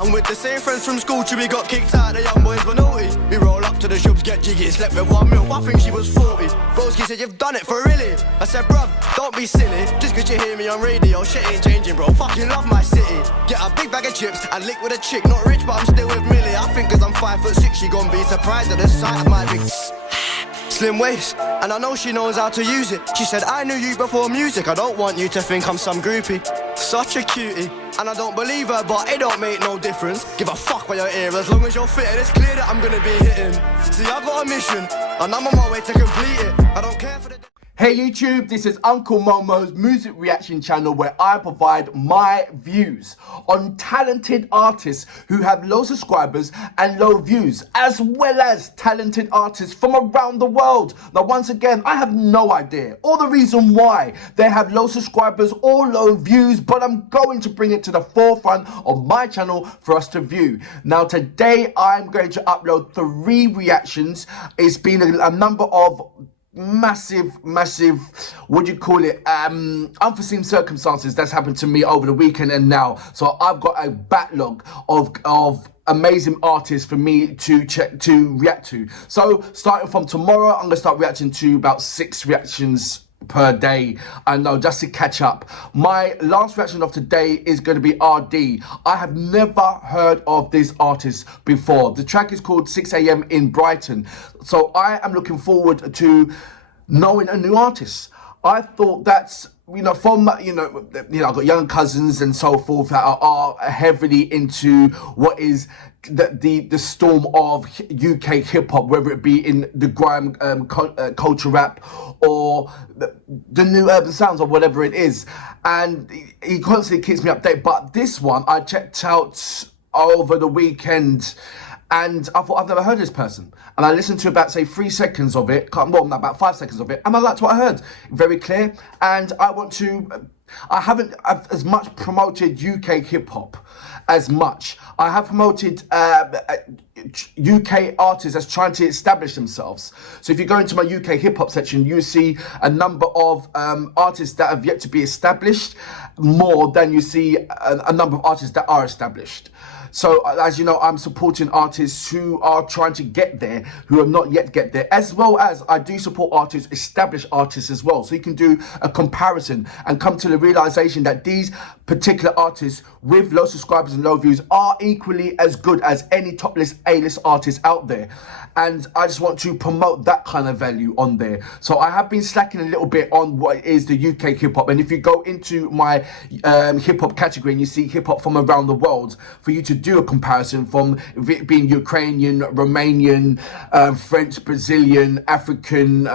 I'm with the same friends from school till we got kicked out, the young boys were naughty. We roll up to the shops, get jiggy, slept with 1 mil, I think she was 40. Broski said, you've done it for really? I said, bruv, don't be silly, just cause you hear me on radio, shit ain't changing, bro, fucking love my city. Get a big bag of chips and lick with a chick, not rich but I'm still with Millie. I think cause I'm 5'6", she gon' be surprised at the sight of my big slim waist, and I know she knows how to use it. She said, I knew you before music, I don't want you to think I'm some groupie. Such a cutie, and I don't believe her, but it don't make no difference. Give a fuck where you're here, as long as you're fit, and it's clear that I'm gonna be hitting. See, I got a mission, and I'm on my way to complete it. I don't care for the... Hey YouTube, this is Uncle Momo's music reaction channel where I provide my views on talented artists who have low subscribers and low views, as well as talented artists from around the world. Now once again, I have no idea or the reason why they have low subscribers or low views, but I'm going to bring it to the forefront of my channel for us to view. Now today I'm going to upload 3 reactions. It's been a number of massive, what do you call it, unforeseen circumstances that's happened to me over the weekend and now. So I've got a backlog of amazing artists for me to react to. So starting from tomorrow, I'm gonna start reacting to about 6 reactions per day. I know, just to catch up. My last reaction of today is going to be ArrDee. I have never heard of this artist before. The track is called 6 AM in Brighton. So I am looking forward to knowing a new artist. I thought that's, from, I've got young cousins and so forth that are heavily into what is the storm of UK hip hop, whether it be in the grime culture rap or the new urban sounds or whatever it is. And he constantly keeps me updated. But this one I checked out over the weekend, and I thought, I've never heard this person. And I listened to about, say, 3 seconds of it, about 5 seconds of it, and I liked what I heard. Very clear. And I haven't as much promoted UK hip hop as much. I have promoted UK artists as trying to establish themselves. So if you go into my UK hip hop section, you see a number of artists that have yet to be established more than you see a number of artists that are established. So as you know, I'm supporting artists who are trying to get there, who have not yet get there, as well as I do support artists, established artists as well. So you can do a comparison and come to the realization that these particular artists with low subscribers and low views are equally as good as any top list A-list artist out there. And I just want to promote that kind of value on there. So I have been slacking a little bit on what is the UK hip hop. And if you go into my hip hop category and you see hip hop from around the world, for you to do a comparison from it being Ukrainian, Romanian, French, Brazilian, African,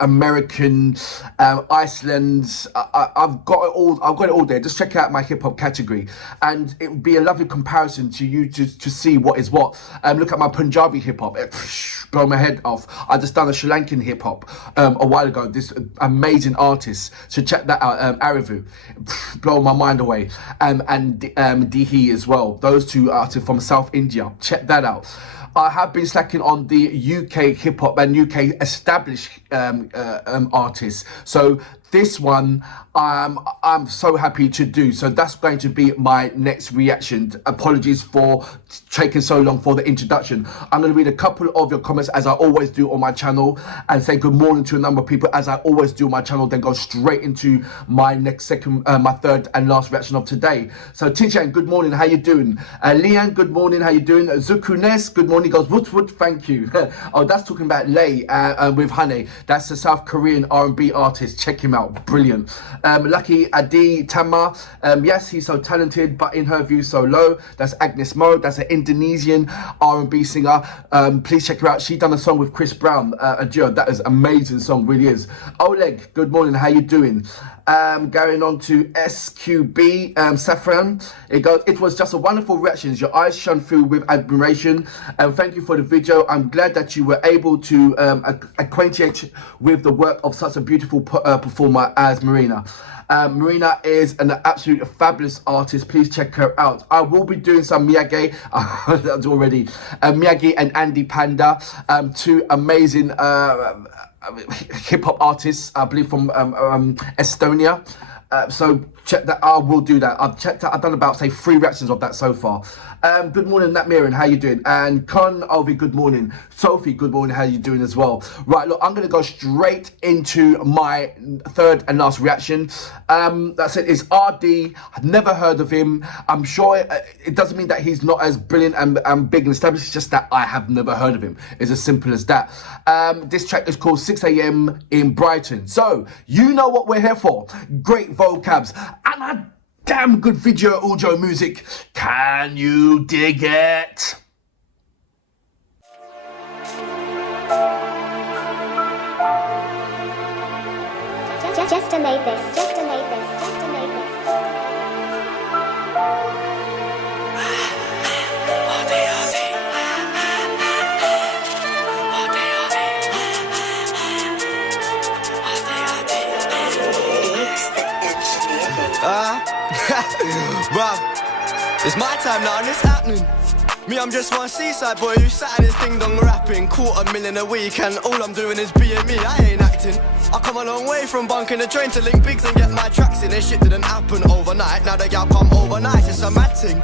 American, Iceland, I've got it all there. Just check out my hip hop category, and it would be a lovely comparison to you to see what is what. Look at my Punjabi hip hop. Blow my head off. I just done a Sri Lankan hip hop a while ago. This amazing artist, so check that out. ArrDee, blow my mind away. And Dihi as well. Those 2 artists from South India. Check that out. I have been slacking on the UK hip hop and UK established artists. So this one I'm so happy to do. So that's going to be my next reaction. Apologies for taking so long for the introduction. I'm going to read a couple of your comments as I always do on my channel, and say good morning to a number of people as I always do on my channel, then go straight into my my third and last reaction of today. So Tinchan, good morning, how you doing? Leanne, good morning, how you doing? Zukunes, good morning, goes woot, thank you. Oh, that's talking about Lay with Honey. That's a South Korean R&B artist. Check him out, brilliant. Lucky ArrDee Tama, yes, he's so talented, but in her view so low. That's Agnes Mo. That's an Indonesian R&B singer. Please check her out. She done a song with Chris Brown, a duo. That is amazing song, really is. Oleg, good morning, how you doing? Going on to SQB, Saffron. It goes, it was just a wonderful reaction. Your eyes shone through with admiration. Thank you for the video. I'm glad that you were able to acquaintate with the work of such a beautiful performer as Marina. Marina is an absolute fabulous artist. Please check her out. I will be doing some Miyagi. That's already Miyagi and Andy Panda, 2 amazing hip hop artists, I believe from Estonia. So check that. I will do that. I've checked out. I've done about, say, 3 reactions of that so far. Good morning, Nat Miran. How you doing? And Con Ovi, good morning. Sophie, good morning. How you doing as well? Right, look, I'm going to go straight into my third and last reaction. That's it. It's ArrDee. I've never heard of him. I'm sure it doesn't mean that he's not as brilliant and big and established. It's just that I have never heard of him. It's as simple as that. This track is called 6 a.m. in Brighton. So, you know what we're here for. Great vocabs and a damn good video audio music. Can you dig it? Just to make this, just to make this, just to make this. Bruv, it's my time now and it's happening. Me, I'm just one seaside boy who sat in his ding dong rapping. $250,000 a week and all I'm doing is being me, I ain't acting. I come a long way from bunking the train to link bigs and get my tracks in. This shit didn't happen overnight, now the gal come overnight, it's a mad thing.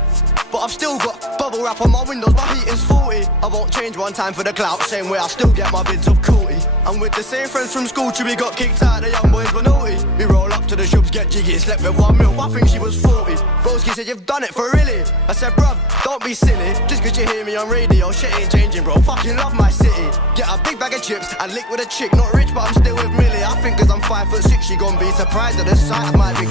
But I've still got bubble wrap on my windows, my heating's 40. I won't change one time for the clout, same way I still get my bids of cootie. I'm with the same friends from school till we got kicked out, the young boys were naughty. We roll up to the shops, get jiggy, slept with 1 mil, I think she was 40. Broski said, you've done it for really? I said, bruv, don't be silly, just cause you hear me on radio, shit ain't changing, bro, fucking love my city. Get a big bag of chips and lick with a chick, not rich but I'm still with Millie. I think cause I'm 5'6", she gon' be surprised at the sight of my big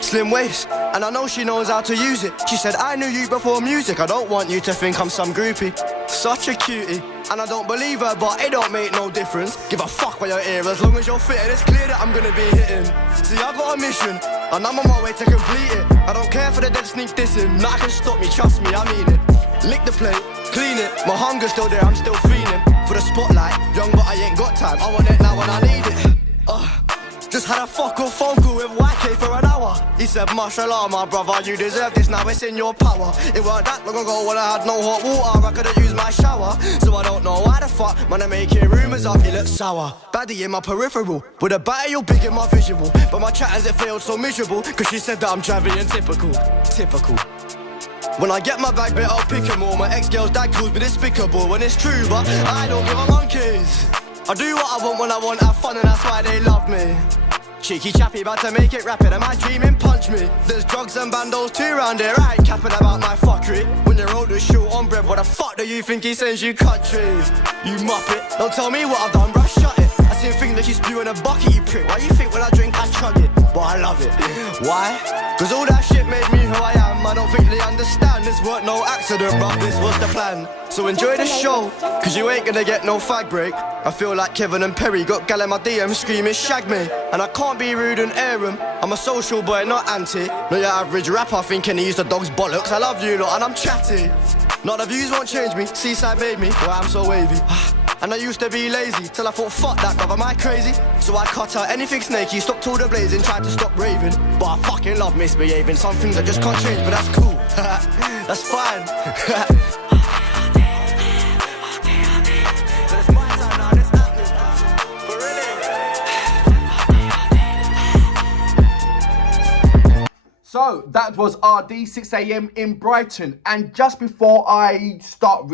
slim waist, and I know she knows how to use it. She said, I knew you before music, I don't want you to think I'm some groupie. Such a cutie, and I don't believe her, but it don't make no difference. Give a fuck where you're here, as long as you're fitting. It's clear that I'm gonna be hitting. See, I got a mission, and I'm on my way to complete it. I don't care for the dead sneak dissing, nothing can stop me, trust me, I mean it. Lick the plate, clean it, my hunger's still there, I'm still fiending for the spotlight, young but I ain't got time, I want it now when I need it. Just had a fuck off phone call with YK for an hour. He said, mashallah, my brother, you deserve this, now it's in your power. It weren't that long ago when I had no hot water, I could've used my shower. So I don't know why the fuck, man, I'm making rumours up, you look sour. Baddie in my peripheral, with a batty all big in my visual. But my chat has it failed so miserable, cause she said that I'm driving in typical. When I get my bag bit, I'll pick 'em all. My ex-girl's dad calls me despicable, and it's true, but I don't give a monkeys. I do what I want when I want, have fun, and that's why they love me. Cheeky chappy, about to make it rapid, am I dreaming? Punch me. There's drugs and bandos too round here, I ain't capping about my fuckery. When you're older, short on bread, what the fuck do you think he sends you country? You muppet, don't tell me what I've done, bruh, shut it. I see him thinking that you spew in a bucket, you prick. Why you think when I drink I chug it? But I love it. Why? Cause all that shit made me who I am. I don't think they understand, this weren't no accident, bruh, this was the plan. So enjoy the show, cause you ain't gonna get no fag break. I feel like Kevin and Perry, got gal in my DM screaming shag me. And I can't be rude and air 'em, I'm a social boy, not anti. Not your average rapper thinking he used the dog's bollocks. I love you lot and I'm chatty. Not the views won't change me, Seaside made me, well I'm so wavy. And I used to be lazy, till I thought fuck that bruv, am I crazy? So I cut out anything snaky, stopped all the blazing, tried to stop raving. But I fucking love misbehaving, some things I just can't change, but that's cool. That's fine. So that was ArrDee, 6 a.m. in Brighton. And just before I start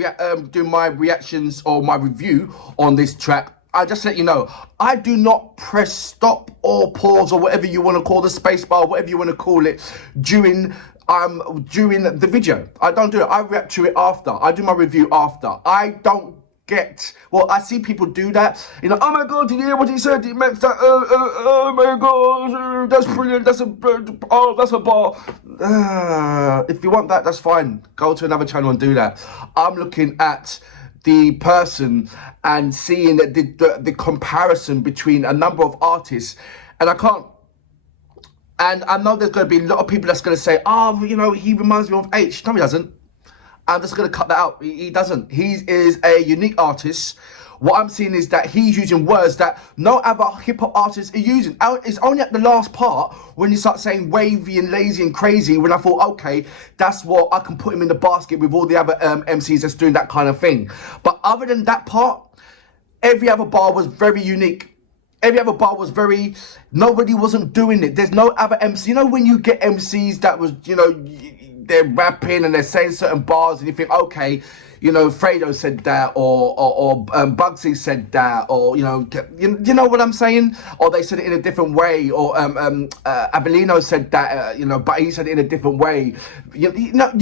doing my reactions or my review on this track, I'll just let you know, I do not press stop or pause or whatever you want to call the space bar, whatever you want to call it, during the video. I don't do it. I react to it after. I do my review after. I don't I see people do that, you know, oh my god, did you hear what he said? He meant that, oh my god, that's brilliant, that's a bar. If you want that, that's fine. Go to another channel and do that. I'm looking at the person and seeing the comparison between a number of artists, and I know there's going to be a lot of people that's going to say, oh, you know, he reminds me of H. No, he doesn't. I'm just going to cut that out. He doesn't. He is a unique artist. What I'm seeing is that he's using words that no other hip-hop artists are using. It's only at the last part when you start saying wavy and lazy and crazy when I thought, okay, that's what I can put him in the basket with all the other MCs that's doing that kind of thing. But other than that part, every other bar was very unique. Every other bar was nobody wasn't doing it. There's no other MC. You know, when you get MCs that was, you know, they're rapping and they're saying certain bars and you think, okay, you know, Fredo said that, or Bugsy said that, or, you know what I'm saying? Or they said it in a different way, or Avellino said that, you know, but he said it in a different way. You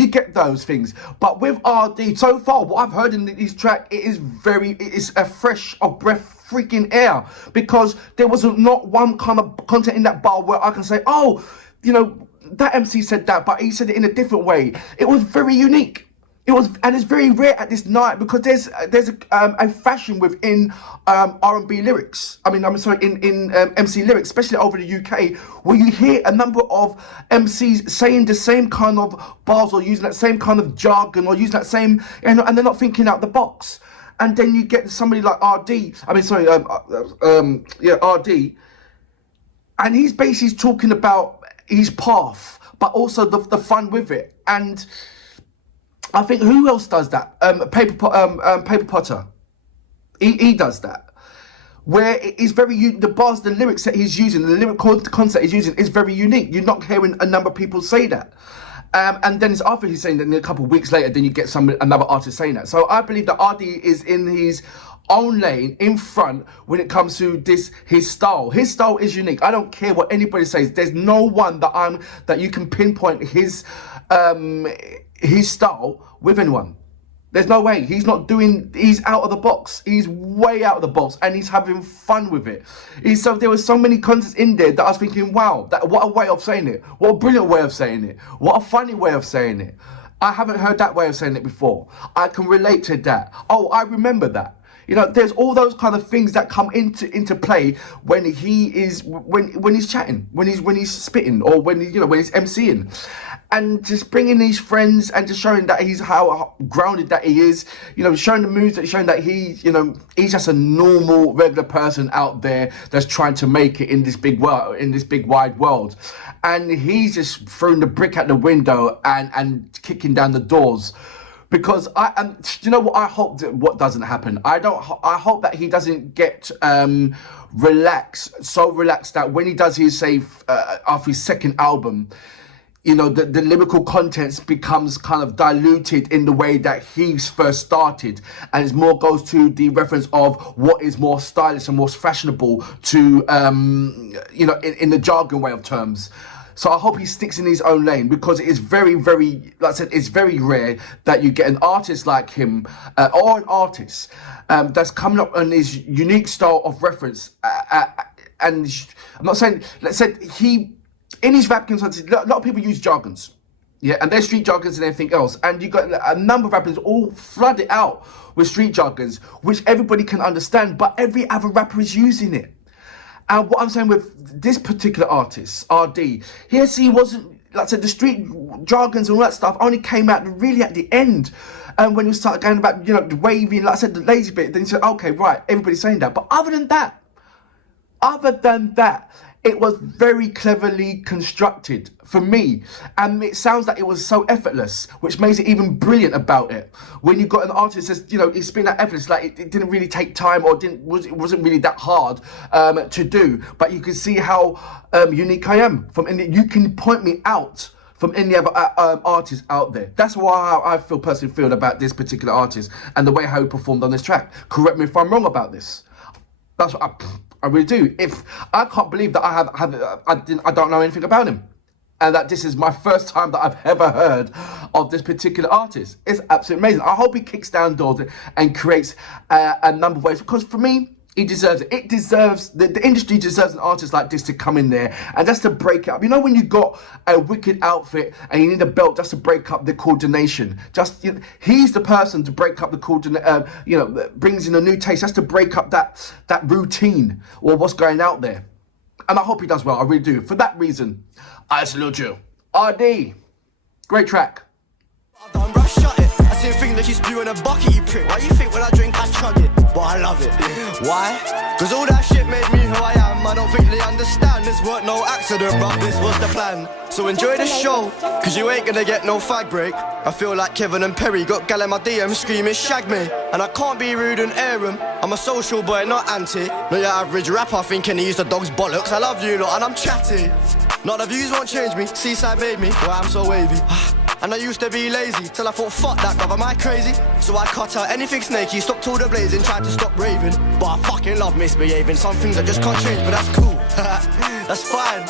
get those things. But with ArrDee, so far, what I've heard in this track, it is a fresh of breath freaking air, because there was not one kind of content in that bar where I can say, oh, you know, that MC said that, but he said it in a different way. It was very unique. And it's very rare at this night, because there's a fashion within R&B lyrics. I'm sorry, in MC lyrics, especially over the UK, where you hear a number of MCs saying the same kind of bars, or using that same kind of jargon, or using that same, and they're not thinking out the box. And then you get somebody like ArrDee. ArrDee, and he's basically talking about his path, but also the fun with it. And I think, who else does that? Paper Potter. He does that. Where it's very, the bars, the lyrics that he's using, the lyric concept he's using is very unique. You're not hearing a number of people say that. And then it's after he's saying that, and a couple of weeks later, then you get another artist saying that. So I believe that ArrDee is in his own lane, in front, when it comes to his style. His style is unique. I don't care what anybody says. There's no one that you can pinpoint his style with anyone. There's no way. He's out of the box. He's way out of the box, and he's having fun with it. There were so many contents in there that I was thinking, wow, what a way of saying it. What a brilliant way of saying it. What a funny way of saying it. I haven't heard that way of saying it before. I can relate to that. Oh, I remember that. You know, there's all those kind of things that come into play when he's chatting, when he's spitting, or when he's MCing. And just bringing these friends and just showing that he's how grounded that he is, you know, showing the moves, showing that he's just a normal, regular person out there that's trying to make it in this big world, in this big wide world. And he's just throwing the brick out the window and kicking down the doors. Because you know what I hope what doesn't happen. I hope that he doesn't get so relaxed that when he does his after his second album, you know, the lyrical contents becomes kind of diluted in the way that he first started, and it more goes to the reference of what is more stylish and more fashionable to in the jargon way of terms. So I hope he sticks in his own lane, because it is very, very, like I said, it's very rare that you get an artist like him, or an artist that's coming up on his unique style of reference. And I'm not saying, let's say in his rap content, a lot of people use jargons. Yeah, and there's street jargons and everything else. And you got a number of rappers all flooded out with street jargons, which everybody can understand, but every other rapper is using it. And what I'm saying with this particular artist, ArrDee, yes, he wasn't, like I said, the street jargons and all that stuff only came out really at the end. And when you started going about, you know, the waving, like I said, the lazy bit, then you said, okay, right, everybody's saying that. But other than that, it was very cleverly constructed for me, and it sounds like it was so effortless, which makes it even brilliant about it. When you've got an artist that's, you know, it's been that effortless, like it didn't really take time, or it wasn't really that hard to do, but you can see how unique I am. You can point me out from any other artist out there. That's why I personally feel about this particular artist and the way how he performed on this track. Correct me if I'm wrong about this. That's what I really do. If I can't believe that I don't know anything about him, and that this is my first time that I've ever heard of this particular artist. It's absolutely amazing. I hope he kicks down doors and creates a number of ways, because for me, he deserves it. It deserves, the industry deserves an artist like this to come in there and just to break it up. You know, when you got a wicked outfit and you need a belt just to break up the coordination, he's the person to break up the coordination, brings in a new taste, just to break up that routine or what's going out there. And I hope he does well, I really do. For that reason, I salute you. ArrDee, great track. I've done rough shut it. I see Amazing thing that you spew in a bucket, you prick. Why you think when I drink I chug it? But I love it. Why? Cause all that shit made me who I am. I don't think they understand. This weren't no accident, bruv, this was the plan. So enjoy the show, cause you ain't gonna get no fag break. I feel like Kevin and Perry, got gal in my DM screaming shag me. And I can't be rude and air 'em. I'm a social boy, not anti. Not your average rapper thinking he used the dog's bollocks. I love you lot and I'm chatty. Not the views won't change me, Seaside made me, why I'm so wavy. And I used to be lazy, till I thought fuck that bruv, am I crazy? So I cut out anything snaky, stopped all the blazing, tried to stop raving. But I fucking love misbehaving, some things I just can't change, but that's cool. That's fine.